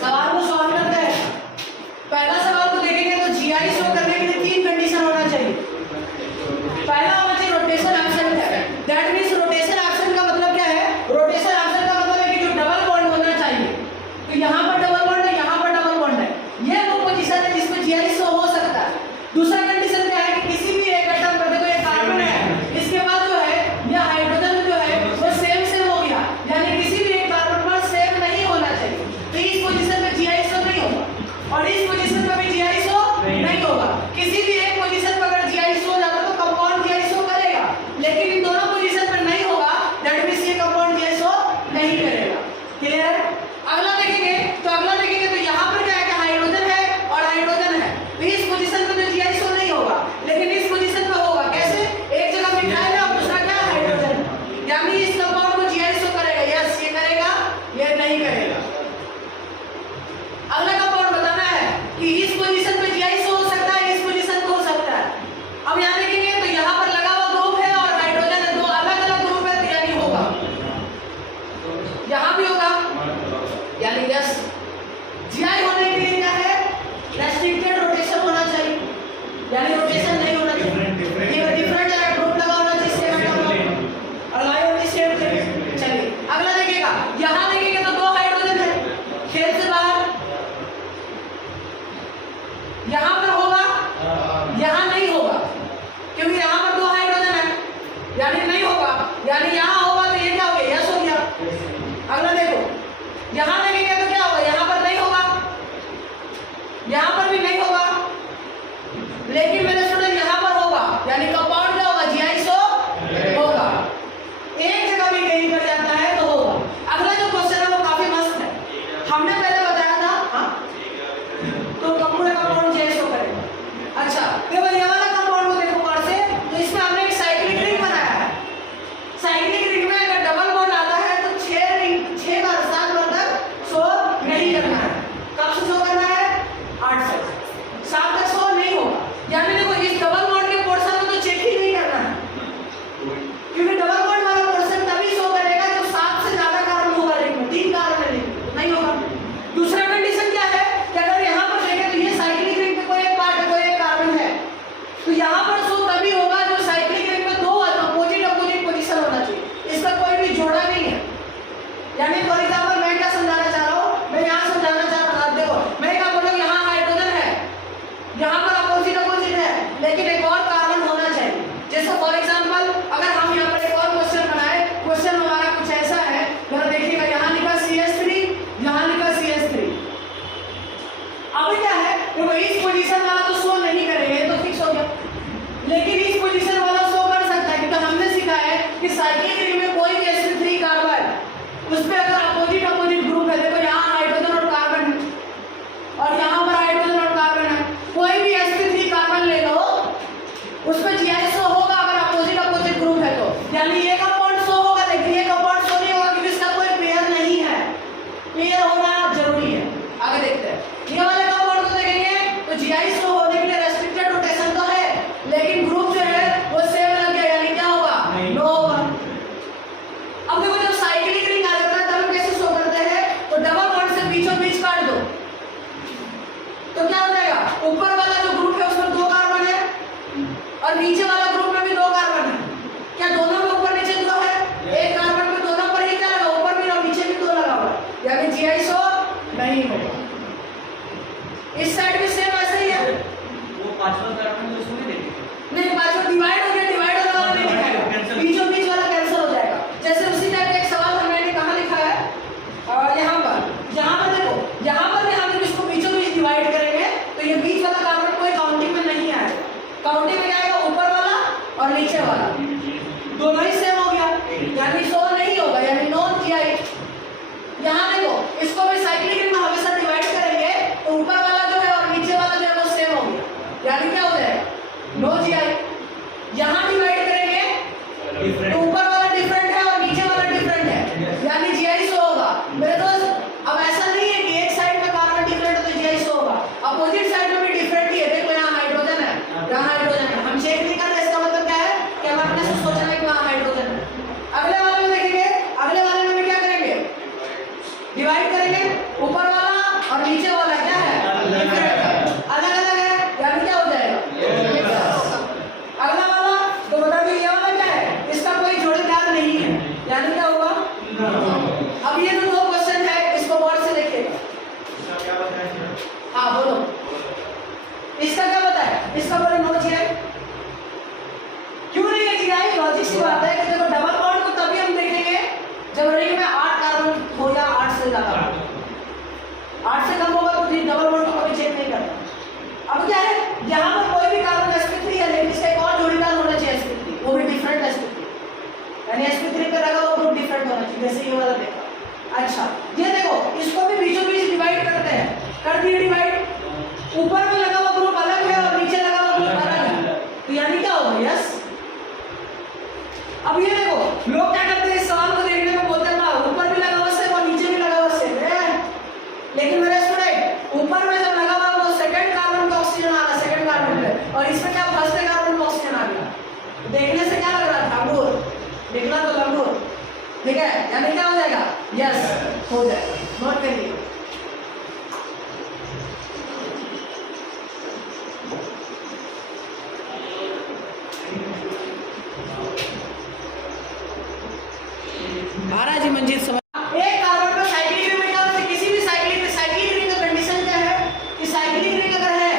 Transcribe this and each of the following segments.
सवाल को सॉल्व करते हैं। पहला सवाल को देखेंगे तो जीआई शो करने के लिए 3 कंडीशन होना चाहिए। पहला होना चाहिए रोटेशन एब्सेंट है। दैट मींस रोटेशन एब्सेंट का मतलब क्या है? रोटेशन एब्सेंट का मतलब है कि जो डबल बॉन्ड होना चाहिए। तो यहाँ पर डबल बॉन्ड है, यहाँ पर डबल बॉन्ड है। ये वो पोजीशन है जिसमें जीआई शो हो सकता है। दूसरा कंडीशन क्या है कि किसी भी एक एटम पर देखो ये कार्बन है, इसके बाद जो है यह हाइड्रोजन जो है वो सेम हो गया, यानी किसी भी एक कार्बन पर सेम नहीं होना चाहिए। तो इस पोजीशन में जीआई शो नहीं होगा और इस पोजीशन में भी जीआई शो नहीं होगा। किसी भी एक पोजीशन पर अगर जीआई शो हो जाता तो कंपाउंड जीआई शो करेगा, लेकिन इन दोनों पोजीशन पर नहीं होगा। दैट मींस ये कंपाउंड जीआई शो नहीं करेगा। क्लियर? अगला देखेंगे तो यहाँ पर क्या है कि हाइड्रोजन है और हाइड्रोजन है, तो इस पोजीशन पर जीआई शो नहीं होगा, लेकिन इस पोजीशन पर होगा। कैसे? एक जगह मिथाइल है और दूसरा क्या है? हाइड्रोजन, यानी इस कंपाउंड को जीआई शो करेगा। यस, ये करेगा, ये नहीं करेगा। अगला कंपाउंड बताना है कि इस पोजीशन पे जीआई शो हो सकता है, इस पोजीशन पे हो सकता है। अब यहाँ देखेंगे तो यहाँ पर लगा हुआ ग्रुप है और हाइड्रोजन है, दो अलग-अलग ग्रुप है, तो यानी होगा। यहाँ भी होगा, यानी यस। जीआई होने के लिए क्या है? रेस्ट्रिक्टेड रोटेशन होना चाहिए, यानी रोटेशन नहीं होना चाहिए। डिफरेंट ग्रुप लगा होना चाहिए, सेम और लाइन होनी सेम। चलिए अगला देखिएगा, यहाँ देखिएगा तो 2 हाइड्रोजन है, खेल से बाहर। यहाँ पर होगा, यहाँ नहीं होगा, क्योंकि यहाँ पर 2 हाइड्रोजन है, यानी नहीं होगा। यानी यहाँ होगा तो ये क्या हो गया? यस हो गया। अगला देखो, यहाँ देखेंगे तो क्या होगा? यहाँ पर नहीं होगा, यहाँ पर भी नहीं होगा, लेकिन मेरे स्टूडेंट यहाँ पर होगा, यानी कंपाउंड क्या होगा? जीआई शो होगा। एक जगह भी कहीं कर जाता है तो होगा। अगला जो क्वेश्चन है वो काफी मस्त है। हमने पहले बताया था हाँ तो कंपाउंड जीआई शो करेगा। अच्छा देखो ये वाला कंपाउंड को देखो ऊपर से, तो इसमें हमने एक साइक्लिक रिंग बनाया है। साइक्लिक रिंग में अगर डबल बॉन्ड आता है तो 6 बार 7 बार तक शो नहीं करना है। कब से शो करना है? 8 से 7 तक शो नहीं होगा। यानी देखो इस डबल बॉन्ड के पोर्शन में तो चेक ही नहीं करना है, क्योंकि डबल बॉन्ड वाला पोर्शन तभी शो करेगा जब 7 से ज्यादा कार्बन होगा, लेकिन 3 कार्बन है नहीं होगा। दूसरा कंडीशन क्या है कि अगर यहाँ पर देखें तो ये साइक्लिक रिंग पे कोई एक पार्ट है, कोई एक कार्बन है, तो यहाँ पर शो तभी होगा जो साइक्लिक रिंग में 2 अपोजिट पोजीशन होना चाहिए, इसका कोई भी जोड़ा नहीं है। यानी फॉर एग्जांपल मैं क्या समझाना चाह रहा हूँ, मैं यहाँ समझाना चाह रहा हूँ, देखो मैं क्या बोल रहा हूँ, यहाँ हाइड्रोजन है, यहाँ पर अपोजिट है, लेकिन एक और कार्बन होना चाहिए। जैसे फॉर एग्जांपल अगर हम यहाँ पर एक और क्वेश्चन बनाए, क्वेश्चन हमारा कुछ ऐसा है, जरा देखिएगा, यहाँ लिखा CH3, यहाँ लिखा CH3। अभी क्या है, देखो इस पोजीशन वाला तो शो नहीं करेंगे, तो फिक्स हो गया, लेकिन इस पोजीशन वाला शो कर सकता है, क्योंकि हमने सीखा है कि साइक्लिक रिंग में कोई भी sp3 कार्बन, उसमें अगर अपोजिट ग्रुप है, देखो यहाँ हाइड्रोजन और कार्बन है और यहाँ पर हाइड्रोजन और कार्बन है, कोई भी sp3 कार्बन ले लो, उसमें जीआई शो होगा अगर अपोजिट ग्रुप है तो। यानी ये कंपाउंड शो होगा, लेकिन ये कंपाउंड शो नहीं होगा क्योंकि इसका कोई पेयर नहीं है। पेयर होना जरूरी है। आगे देखते हैं, ये वाले कंपाउंड को देखेंगे तो जीआई शो होने के लिए रेस्ट्रिक्टेड रोटेशन तो है, लेकिन ग्रुप जो है वो सेम लग गया, यानी क्या होगा? नो होगा। अब देखो जब साइक्लिक रिंग आ जाता है तब कैसे शो करते हैं, तो डबल बॉन्ड से बीचों बीच काट दो, तो क्या हो जाएगा? ऊपर वाला जो ग्रुप है उसमें 2 कार्बन है और नीचे वाला ग्रुप में भी 2 कार्बन है। क्या दोनों में ऊपर नीचे 2 है? एक कार्बन में दोनों पर ही क्या लगा? ऊपर भी और नीचे भी 2 लगा हुआ है, यानी जीआई शो नहीं होगा। इस साइड भी सेम ऐसे ही है। वो 5वां कार्बन तो उसमें नहीं देखेंगे, नहीं 5वां डिवाइड हो गया, डिवाइड होने वाला नहीं दिखाएगा, बीचों बीच वाला कैंसिल हो जाएगा। जैसे उसी टाइप का एक सवाल हमने कहाँ लिखा है, यहाँ पर देखो, यहाँ पर भी हम इसको बीचों बीच डिवाइड करेंगे तो ये बीच वाला कार्बन कोई काउंटिंग में नहीं आएगा। काउंटिंग में आएगा ऊपर वाला और नीचे वाला, दोनों ही सेम हो गया, यानी शो नहीं होगा, यानी नॉन जीआई। यहाँ देखो इसको भी साइक्लिक रिंग में हमेशा डिवाइड करेंगे तो ऊपर वाला जो है और नीचे वाला जो है वो सेम हो गया, यानी क्या हो जाएगा? No GI. यहाँ डिवाइड करेंगे तो ऊपर वाला डिफरेंट है और नीचे वाला डिफरेंट है, यानी जीआई शो होगा। मेरे दोस्त अब ऐसा नहीं है कि एक साइड में कार्बन डिफरेंट है तो जीआई शो होगा, अपोजिट साइड में भी डिफरेंट ही है। देखो यहाँ हाइड्रोजन है, यहाँ हाइड्रोजन है, हम चेक नहीं करते, इसका मतलब क्या है कि हम अपने से सोचना है कि वहाँ हाइड्रोजन है। अगले वाले में देखेंगे, अगले वाले में क्या करेंगे? डिवाइड करेंगे, ऊपर वाला और नीचे वाला क्या है, अलग अलग है, यानी क्या हो जाएगा। अगला वाला तो बता दो, ये वाला क्या है, इसका कोई जोड़ीदार नहीं है, यानी क्या होगा। अब ये जो दो क्वेश्चन है इसको गौर से देखिएगा। हाँ बोलो, इसका क्या पता है, इसका बोले नोट है, क्यों नहीं है जीआई, लॉजिक सी बात है कि देखो डबल बॉन्ड को तभी हम देखेंगे जब रिंग में 8 कार्बन हो या 8 से ज्यादा, 8 से कम होगा तो डबल बॉन्ड को कभी चेक नहीं करता। अब क्या है, यहाँ पर कोई भी कार्बन sp3 है लेकिन इसका एक और जोड़ीदार होना चाहिए sp3, वो भी डिफरेंट sp3, यानी sp3 पे लगा वो ग्रुप डिफरेंट होना चाहिए, जैसे ये वाला देखा। अच्छा ये देखो, इसको भी बीचों बीच डिवाइड करते हैं, कर दिए डिवाइड, ऊपर में लगा हुआ ग्रुप अलग है और नीचे लगा हुआ ग्रुप अलग है, तो यानी क्या होगा, यस। अब ये देखो, लोग क्या करते हैं इस सवाल को देखने में, बोलते हैं ना ऊपर भी लगा हुआ सेम और नीचे भी लगा हुआ सेम है, लेकिन मेरे स्टूडेंट ऊपर में जब लगा हुआ वो सेकंड कार्बन का ऑक्सीजन आ रहा है सेकंड कार्बन पे, और इसमें क्या फर्स्ट कार्बन का ऑक्सीजन आ गया, देखने से क्या लग रहा था, अंगूर, देखना तो अंगूर, ठीक है, यानी क्या हो जाएगा, यस हो जाएगा। नोट करिए, महाराज जी मंजीत समझ, एक कार्बन पर साइक्लिक रिंग में क्या होता है, किसी भी साइक्लिक रिंग का कंडीशन क्या है कि साइक्लिक रिंग अगर है,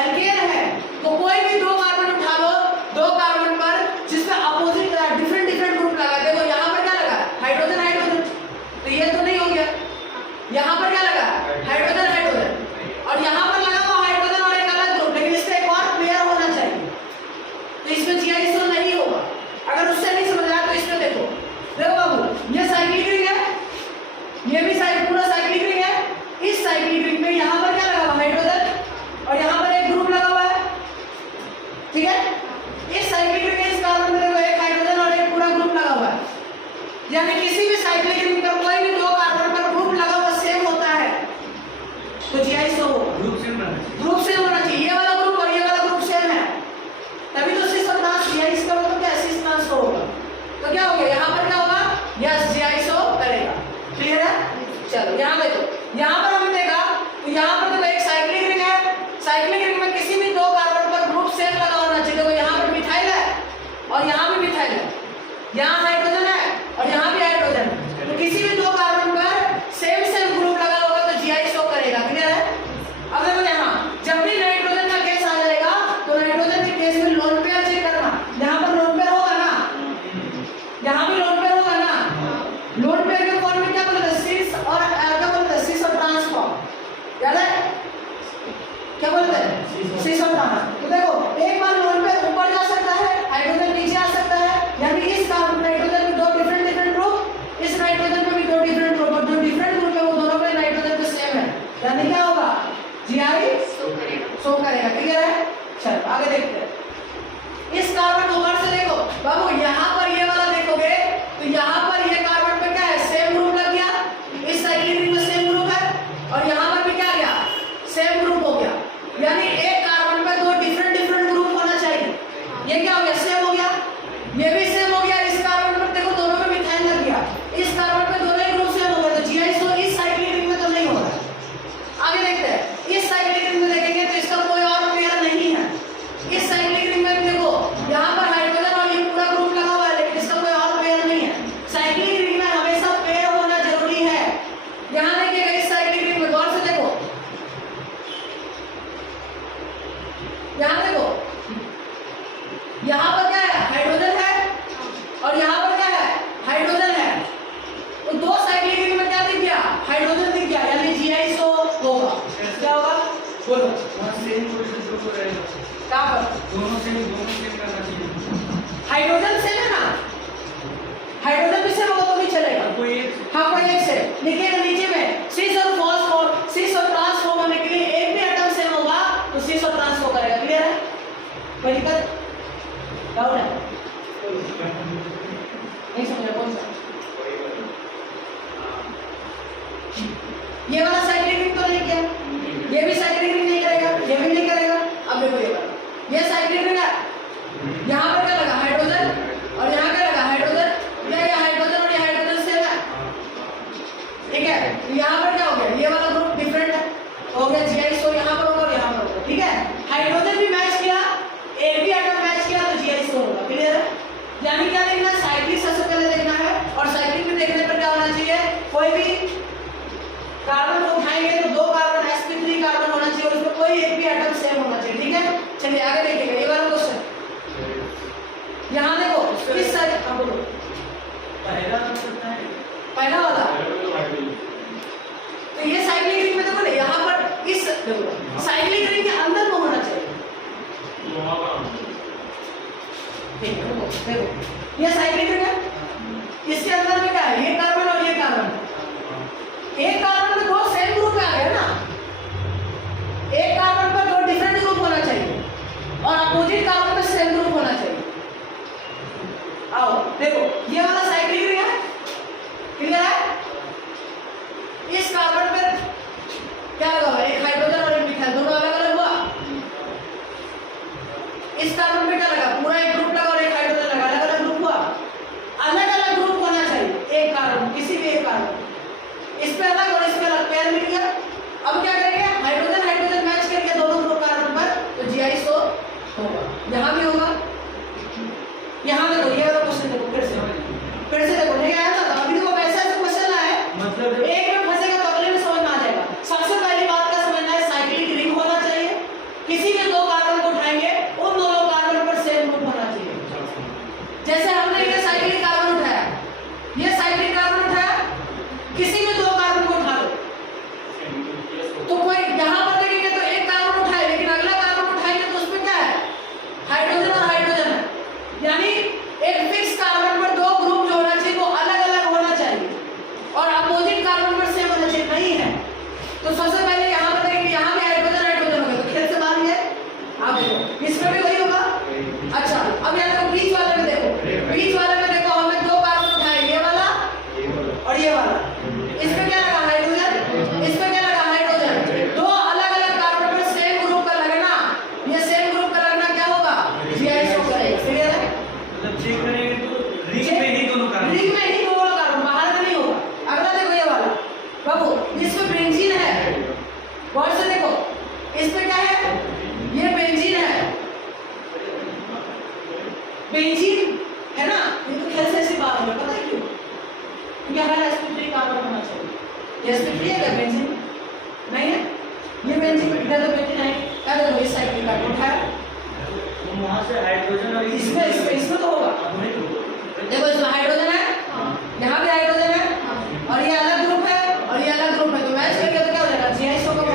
एल्केन है, तो कोई भी दो कार्बन उठा लो, दो कार्बन पर जिसमें अपोजिट डिफरेंट ग्रुप लगा, देखो यहाँ पर क्या लगा, हाइड्रोजन हाइड्रोजन, तो ये तो नहीं हो गया, यहाँ पर क्या लगा, हाइड्रोजन हाइड्रोजन, और यहाँ पर लगा हुआ हाइड्रोजन और एक अलग ग्रुप, लेकिन इसका एक और पेयर होना चाहिए, तो इसमें जीआईसो नहीं होगा। अगर उससे नहीं समझ आया तो इसमें देखो बाबू, ये साइक्लिक रिंग है, ये भी पूरा साइक्लिक रिंग है, इस साइक्लिक रिंग में यहाँ पर क्या लगा हुआ, हाइड्रोजन, और यहाँ पर एक ग्रुप लगा हुआ है, ठीक है, इस साइक्लिक रिंग में इस कार्बन में देखो एक हाइड्रोजन और एक पूरा ग्रुप लगा हुआ है, यानी किसी भी साइक्लिक रिंग पर कोई भी दो कार्बन पर ग्रुप लगा हुआ सेम होता है, तो जीआईसो ग्रुप सेम होना चाहिए, ये वाला ग्रुप और ये वाला ग्रुप सेम है, तभी तो सिस और ट्रांस, जीआईसो का मतलब क्या है, सिस ट्रांस होगा, तो क्या हो गया, यहाँ पर क्या होगा, यस जीआईसो करेगा, क्लियर है। चलो यहाँ देखो, यहाँ पर हमने देखा, तो यहाँ पर देखो एक साइक्लिक रिंग है, साइक्लिक रिंग में किसी भी दो कार्बन पर ग्रुप सेम लगा होना चाहिए, देखो यहाँ पर मिथाइल है और यहाँ भी मिथाइल है, यहाँ हाइड्रोजन है और यहाँ भी हाइड्रोजन है, तो किसी भी दो कार्बन पर सेम ग्रुप लगा होगा तो जीआईसो करेगा, क्लियर है। अब देखो यहाँ जब भी नाइट्रोजन का केस आ जाएगा तो नाइट्रोजन के केस में लोन पेयर चेक करना, यहाँ पर लोन पेयर होगा ना, यहाँ भी लोन पेयर होगा ना, लोन पेयर के फॉर्म में क्या बोलते हैं, सिस और क्या बोलते हैं, सिस और ट्रांसफॉर्म, याद है क्या बोलते हैं, सिस और ट्रांस। तो देखो एक बार लोन पेयर ऊपर जा सकता है, हाइड्रोजन नीचे आ सकता है, यानी इस कार्बन नाइट्रोजन में दो डिफरेंट ग्रुप, इस नाइट्रोजन में भी दो डिफरेंट ग्रुप, और जो डिफरेंट ग्रुप है वो दोनों में नाइट्रोजन पे सेम है, यानी क्या होगा, जीआईसो करेगा, क्लियर है। चलो आगे देखते हैं, इस कार्बन को ऊपर से देखो बाबू, यहाँ पर ये वाला देखोगे तो यहाँ पर ये कार्बन पे क्या है, सेम ग्रुप लग गया, इस साइक्लिक रिंग में सेम ग्रुप है, और यहाँ पर भी क्या गया, सेम ग्रुप हो गया, यानी एक कार्बन पे दो डिफरेंट ग्रुप होना चाहिए, ये क्या हो गया, सेम हो गया, ये भी सेम हो गया, इस कार्बन पर देखो दोनों में मिथाइल लग गया, इस कार्बन पे दोनों ही ग्रुप सेम हो गए, तो जीआईसो इस साइक्लिक रिंग में तो नहीं होगा। आगे देखते हैं, इस साइक्लिक रिंग में देखेंगे तो इसका कोई और पेयर नहीं है, इस साइक्लिक रिंग में देखो यहाँ पर हाइड्रोजन और ये पूरा ग्रुप लगा हुआ है, लेकिन इसका कोई और पेयर नहीं है, साइक्लिक रिंग में हमेशा पेयर होना जरूरी है। यहाँ देखिएगा इस साइक्लिक रिंग में गौर से देखो, यहाँ देखो, यहाँ पर क्या है, हाइड्रोजन है और यहाँ पर क्या है, हाइड्रोजन है, तो दो साइक्लिक रिंग में क्या दिख गया, हाइड्रोजन दिख गया, यानी जीआईसो होगा, क्या होगा बोलो, कहाँ पर, दोनों सेम करना चाहिए, हाइड्रोजन सेम है ना, हाइड्रोजन भी सेम होगा तो भी चलेगा, कोई एक, हाँ कोई एक से लिखिएगा नीचे में, सिस और फॉस्फोर, सिस और ट्रांसफॉर्म होने के लिए एक भी एटम सेम होगा तो सिस और ट्रांसफॉर्म करेगा, क्लियर है, कोई दिक्कत डाउट है, नहीं समझा कौन सा, ये वाला साइक्लिक रिंग तो नहीं किया, ये भी साइक्लिक रिंग नहीं करेगा, ये भी नहीं करेगा। अब देखो ये वाला, ये साइक्लिक रिंग है, यहाँ पर क्या लगा, हाइड्रोजन, और यहाँ क्या लगा, हाइड्रोजन, क्या ये हाइड्रोजन और ये हाइड्रोजन सेम है, ठीक है, तो यहाँ पर क्या हो गया, ये वाला ग्रुप डिफरेंट है, हो गया GI4 यहाँ पर होगा और यहाँ पर होगा, ठीक है। हाइड्रोजन भी मैच किया, एक भी एटम मैच किया तो GI4 होगा, क्लियर है। यानी क्या देखना है, साइक्लिक सबसे पहले देखना है, और साइक्लिक में देखने पर क्या होना चाहिए, कोई भी कार्बन को उठाएंगे तो दो कार्बन sp3 कार्बन होना चाहिए और उसमें कोई एक भी एटम सेम होना चाहिए, ठीक है। चलिए आगे देखिएगा, ये वाला क्वेश्चन यहाँ देखो किस साइड, हाँ बोलो पहला हो सकता है, पहला वाला, तो ये साइक्लिक रिंग में देखो ना, यहाँ पर इस देखो साइक्लिक रिंग के अंदर में होना चाहिए, ठीक है। देखो ये साइक्लिक रिंग है, इसके अंदर में क्या है, ये कार्बन और ये कार्बन, एक कार्बन में दो सेम ग्रुप आ गया ना, एक कार्बन पर दो डिफरेंट ग्रुप होना चाहिए और अपोजिट कार्बन पर सेम ग्रुप होना चाहिए। आओ देखो ये वाला साइक्लिक रिंग है, क्लियर है। इस कार्बन पर क्या लगा हुआ है, एक हाइड्रोजन और एक मिथाइल, दोनों अलग अलग हुआ। इस कार्बन पे क्या लगा, पूरा एक ग्रुप लगा और एक हाइड्रोजन लगा, अलग अलग ग्रुप हुआ। अलग अलग ग्रुप होना चाहिए एक कार्बन, किसी भी एक कार्बन, इस पे अलग और इस पे अलग, पेयर मिल गया। अब क्या करेंगे, हाइड्रोजन हाइड्रोजन मैच करके दोनों ग्रुप कार्बन पर, तो GI4 होगा, यहाँ भी होगा। यहाँ देखो ये वाला क्वेश्चन देखो, फिर से देखो, नहीं आया था अभी देखो, वैसा ऐसा क्वेश्चन आया है, मतलब एक में फंसेगा तो अगले में समझ में आ जाएगा। सबसे पहली बात क्या समझना है, साइक्लिक रिंग होना चाहिए, किसी भी दो कार्बन को उठाएंगे उन दोनों कार्बन पर सेम ग्रुप होना चाहिए। जैसे हमने ये साइक्लिक कार्बन उठाया, ये साइक्लिक कार्बन उठाया, किसी भी दो कार्बन को उठा लो, तो कोई यहाँ पर देखेंगे तो एक कार्बन उठाए, लेकिन अगला कार्बन उठाएंगे तो उसमें क्या है, हाइड्रोजन और हाइड्रोजन है, यानी एक फिक्स कार्बन पर दो ग्रुप जो होना चाहिए वो अलग अलग होना चाहिए और अपोजिट कार्बन पर सेम होना चाहिए, नहीं है। तो सबसे पहले यहाँ पर देखेंगे, यहाँ पे हाइड्रोजन हाइड्रोजन हो गया, तो खेल से बाहर है, आप देखो इसमें भी वही होगा। अच्छा अब यहाँ देखो बीच वाले में देखो, बीच वाले में देखो हमने दो कार्बन उठाए, ये वाला और ये वाला, इसमें क्या लगा हाइड्रोजन, इसमें क्या लगा हाइड्रोजन, दो अलग अलग कार्बन पर सेम ग्रुप का लगना, ये सेम ग्रुप का लगना क्या होगा, GI4 करेगा, क्लियर है। मतलब चेक करेंगे तो रिंग में ही दोनों कार्बन, रिंग में ही दोनों कार्बन, बाहर में नहीं होगा। अगला देखो ये वाला बाबू, इसमें बेंजीन है, गौर से देखो, इसमें क्या है, ये बेंजीन है, बेंजीन है ना, ये तो खेल से ऐसी बात है, पता है क्यों, क्योंकि हमारा sp3 कार्बन होना चाहिए, ये sp3 है क्या, बेंजीन नहीं है, ये बेंजीन इधर तो बेंजीन है, क्या देखो इस साइड का कार्बन उठाया, तो वहां से हाइड्रोजन और इसमें तो होगा, देखो इसमें हाइड्रोजन है, यहाँ भी हाइड्रोजन है, और ये अलग ग्रुप है और ये अलग ग्रुप है, तो मैच करके तो क्या हो जाएगा, GI4 का,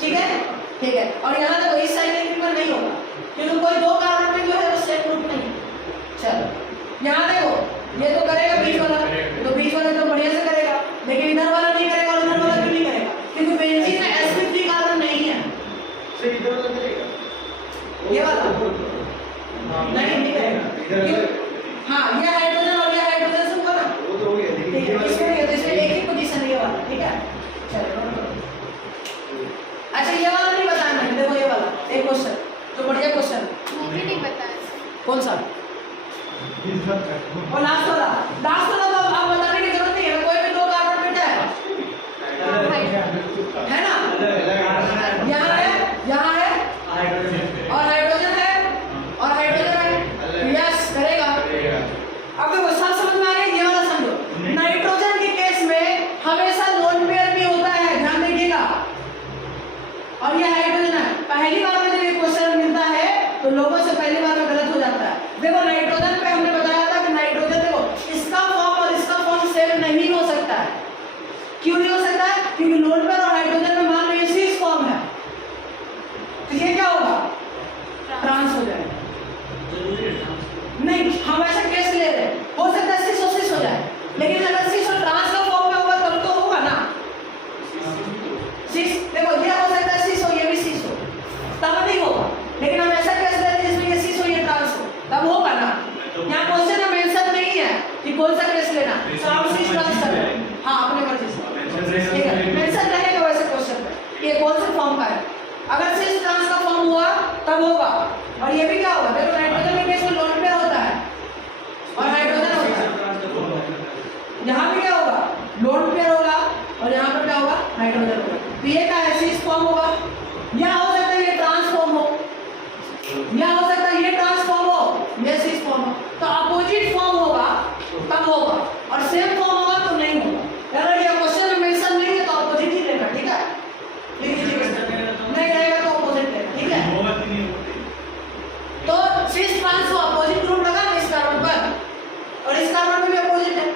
ठीक है, ठीक है। और यहाँ देखो इस साइड पर नहीं होगा, क्योंकि कोई दो कार्बन में जो है वो सेम ग्रुप नहीं है। चलो यहाँ देखो, ये तो करेगा बीच वाला, तो बीच वाला तो बढ़िया से करेगा, लेकिन इधर वाला नहीं करेगा और इधर वाला क्यों नहीं करेगा, क्योंकि बेंजीन में sp3 कार्बन नहीं है, ये वाला नहीं करेगा, हाँ ये हाइड्रोजन और ये हाइड्रोजन से होगा ना, ठीक है, इसमें तो इसमें एक ही पोजीशन है ये वाला, ठीक है। चलो अच्छा ये वाला नहीं बताना है, देखो ये वाला एक क्वेश्चन जो बढ़िया क्वेश्चन, वो भी नहीं बताया। कौन सा, और लास्ट वाला तो आप बताने की जरूरत नहीं है, कोई भी दो कार्बन पे है ना, यहाँ है और हाइड्रोजन है और हाइड्रोजन है, यस करेगा। अब देखो सब समझ में आ गया, ये वाला समझो, नाइट्रोजन के केस में हमेशा लोन पेयर भी होता है, ध्यान रखिएगा, और ये हाइड्रोजन है। पहली बार में जब ये क्वेश्चन मिलता है तो लोगों से पहली बार में गलत हो जाता है। देखो नाइट्रोजन पे हमने बताया था कि नाइट्रोजन देखो इसका फॉर्म और इसका फॉर्म सेम नहीं हो सकता है, क्यों नहीं हो सकता है, क्योंकि लोन पेयर और हाइड्रोजन में मान लो ये सिस फॉर्म है, तो ये क्या होगा, ट्रांस हो जाएगा, नहीं हम ऐसा केस ले रहे हैं, हो सकता है सिस हो जाए, लेकिन अगर सिस और ट्रांस का फॉर्म में होगा तब तो होगा ना, सिस देखो ये हो सकता है सिस हो, ये भी सिस हो, तब नहीं होगा, लेकिन हम ऐसा केस ले रहे हैं जिसमें ये सिस हो ये ट्रांस हो, तब होगा ना। यहाँ क्वेश्चन में मेंशन नहीं है कि कौन सा केस लेना, तो आप सिस ट्रांस कर, हाँ अपने मर्जी से, ठीक है, मेंशन रहेगा वैसे क्वेश्चन में ये कौन से फॉर्म का है, अगर सिस ट्रांस का फॉर्म हुआ तब होगा, और ये भी क्या होगा, देखो नाइट्रोजन के केस में लोन पेयर होता है और हाइड्रोजन होता है, यहाँ भी क्या होगा, लोन पेयर होगा और यहाँ पर क्या होगा, हाइड्रोजन होगा, तो ये क्या है, सिस फॉर्म तब होगा, और सेम फॉर्म होगा तो नहीं होगा। अगर ये क्वेश्चन में मेंशन नहीं है तो अपोजिट ही लेना, ठीक है? लिख लीजिए, नहीं रहेगा तो अपोजिट लेना, ठीक है? होगा कि नहीं होगा? तो सिस ट्रांस अपोजिट ग्रुप लगा ना इस कार्बन पर, और इस कार्बन में भी अपोजिट है,